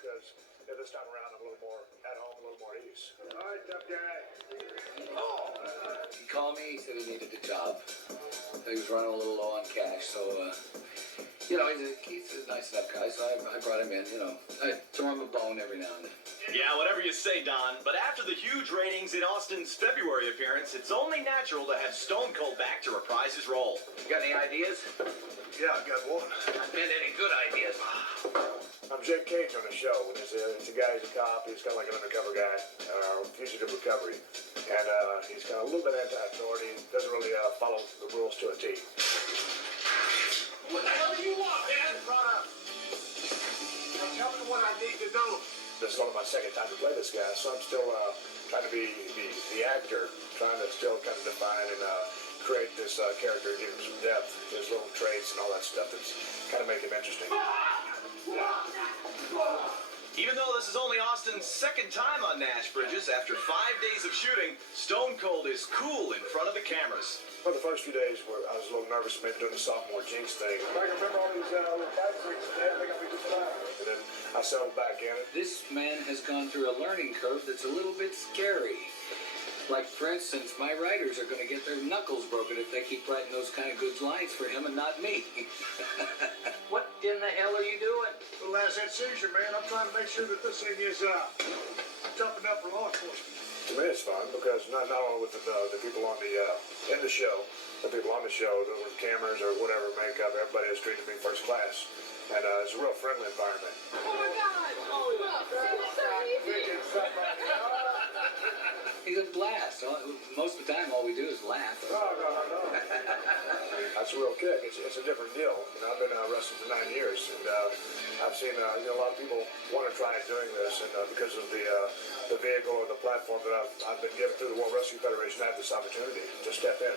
because this time around I'm a little more at home, a little more ease. All right, tough guy. He called me, he said he needed a job. He was running a little low on cash, so, he's a nice enough guy, so I brought him in, I throw him a bone every now and then. Yeah, whatever you say, Don, but after the huge ratings in Austin's February appearance, it's only natural to have Stone Cold back to reprise his role. You got any ideas? Yeah, I got one. Not been any good ideas. I'm Jake Cage on the show. It's a guy, he's a cop, he's kind of like an undercover guy, fugitive recovery. And he's kind of a little bit anti-authority, doesn't really follow the rules to a T. What the hell do you want, man? Now tell me what I need to know. This is only my second time to play this guy, so I'm still trying to be the actor, trying to still kind of define and create this character, give him some depth, his little traits and all that stuff that's kind of make him interesting. Even though this is only Austin's second time on Nash Bridges, after 5 days of shooting, Stone Cold is cool in front of the cameras. For the first few days where I was a little nervous, maybe doing the sophomore jinx thing. If I can remember all these little fight tricks today, I think I'll be just fine. And then I settled back in it. This man has gone through a learning curve that's a little bit scary. Like, for instance, my writers are going to get their knuckles broken if they keep writing those kind of good lines for him and not me. What in the hell are you doing? Little asset seizure, man. I'm trying to make sure that this thing is tough enough for law enforcement. To me, it's fun because not only with the people on in the show, the people on the show, with cameras or whatever makeup, everybody is treated me first class, and it's a real friendly environment. Oh my God! Oh, look! He's a blast. Most of the time, all we do is laugh. No. That's a real kick. It's a different deal. I've been wrestling for 9 years, and I've seen a lot of people want to try doing this, and because of the vehicle or the platform that I've been given through the World Wrestling Federation, I have this opportunity to step in,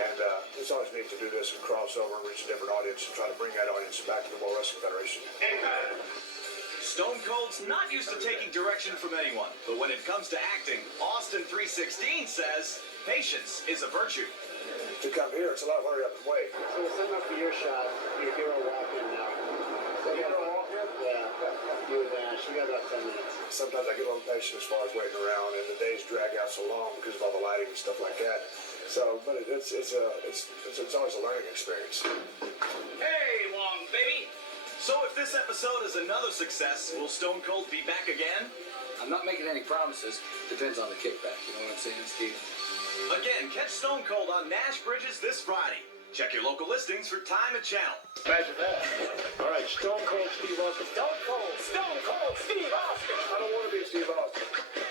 and it's always neat to do this and cross over and reach a different audience and try to bring that audience back to the World Wrestling Federation. Stone Cold's not used to taking direction from anyone, but when it comes to acting, Austin 316 says patience is a virtue. To come here, it's a lot of hurry up and wait. So we're setting up for your shot. Your hero walk in now. Hero walk in? Yeah. You and Nash. We got about 10 minutes. Sometimes I get a little patient as far as waiting around, and the days drag out so long because of all the lighting and stuff like that. So, but it's always a learning experience. Hey, Wong, baby! So if this episode is another success, will Stone Cold be back again? I'm not making any promises. Depends on the kickback. You know what I'm saying, Steve? Again, catch Stone Cold on Nash Bridges this Friday. Check your local listings for time and channel. Imagine that. All right, Stone Cold Steve Austin. Stone Cold Steve Austin! I don't want to be Steve Austin.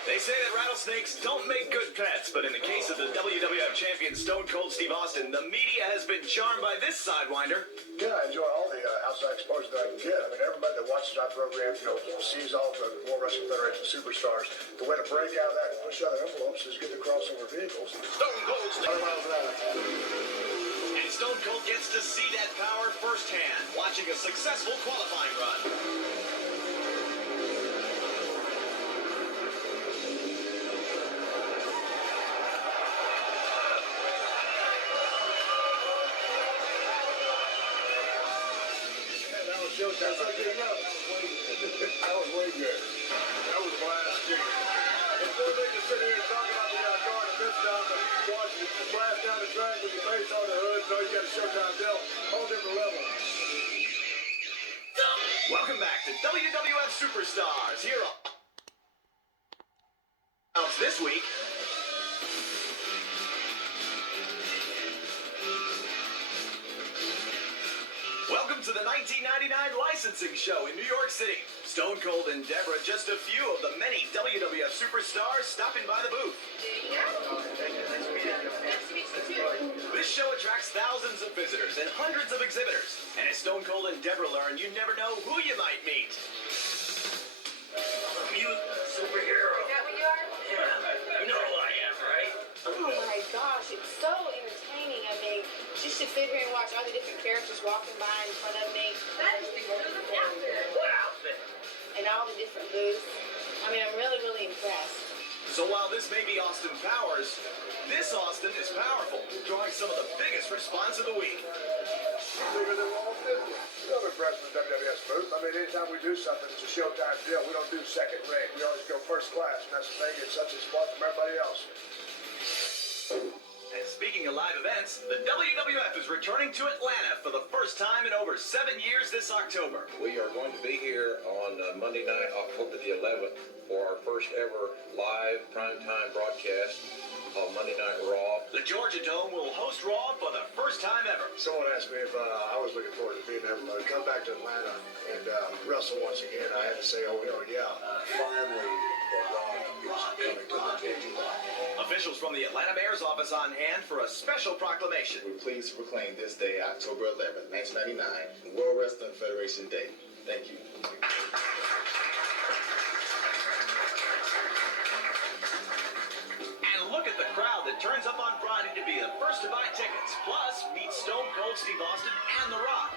They say that rattlesnakes don't make good pets, but in the case of the WWF champion Stone Cold Steve Austin, the media has been charmed by this sidewinder. Yeah, I enjoy all the outside exposure that I can get. I mean, everybody that watches our program, sees all the World Wrestling Federation superstars. The way to break out of that and push out the envelopes is get the crossover vehicles. Stone Cold Steve 100 miles an hour. And Stone Cold gets to see that power firsthand, watching a successful qualifying run. That's not good enough. That was way good. That was blast. It's one thing to sit here and talk about the car and this stuff, but watch it blast down the track with your face on the hood. No, you got a Showtime deal. Whole different level. Welcome back to WWF Superstars. Here this week. Welcome to the 1999 licensing show in New York City. Stone Cold and Deborah, just a few of the many WWF superstars stopping by the booth. This show attracts thousands of visitors and hundreds of exhibitors. And as Stone Cold and Deborah learn, you never know who you might meet. Mutant superhero. Is that what you are? Yeah, you know who I am, right? Oh my gosh, it's so entertaining. I mean, just to sit here and watch all the different characters walking by in front of me. That is because of the outfit. What outfit? And all the different booths. I mean, I'm really, really impressed. So while this may be Austin Powers, this Austin is powerful, drawing some of the biggest response of the week. Bigger than Walt Disney. Still impressed with the WWS booth. I mean, anytime we do something, it's a showtime deal. We don't do second rate. We always go first class, and that's the thing. It sets us apart from everybody else. And speaking of live events, the WWF is returning to Atlanta for the first time in over 7 years this October. We are going to be here on Monday night, October the 11th, for our first ever live primetime broadcast called Monday Night Raw. The Georgia Dome will host Raw for the first time ever. Someone asked me if I was looking forward to being able to come back to Atlanta and wrestle once again. I had to say, oh yeah. Finally, the Rock is coming to the table. Officials from the Atlanta Mayor's office on hand for a special proclamation. We're pleased to proclaim this day, October 11th, 1999, World Wrestling Federation Day. Thank you. And look at the crowd that turns up on Friday to be the first to buy tickets. Plus, meet Stone Cold Steve Austin and The Rock.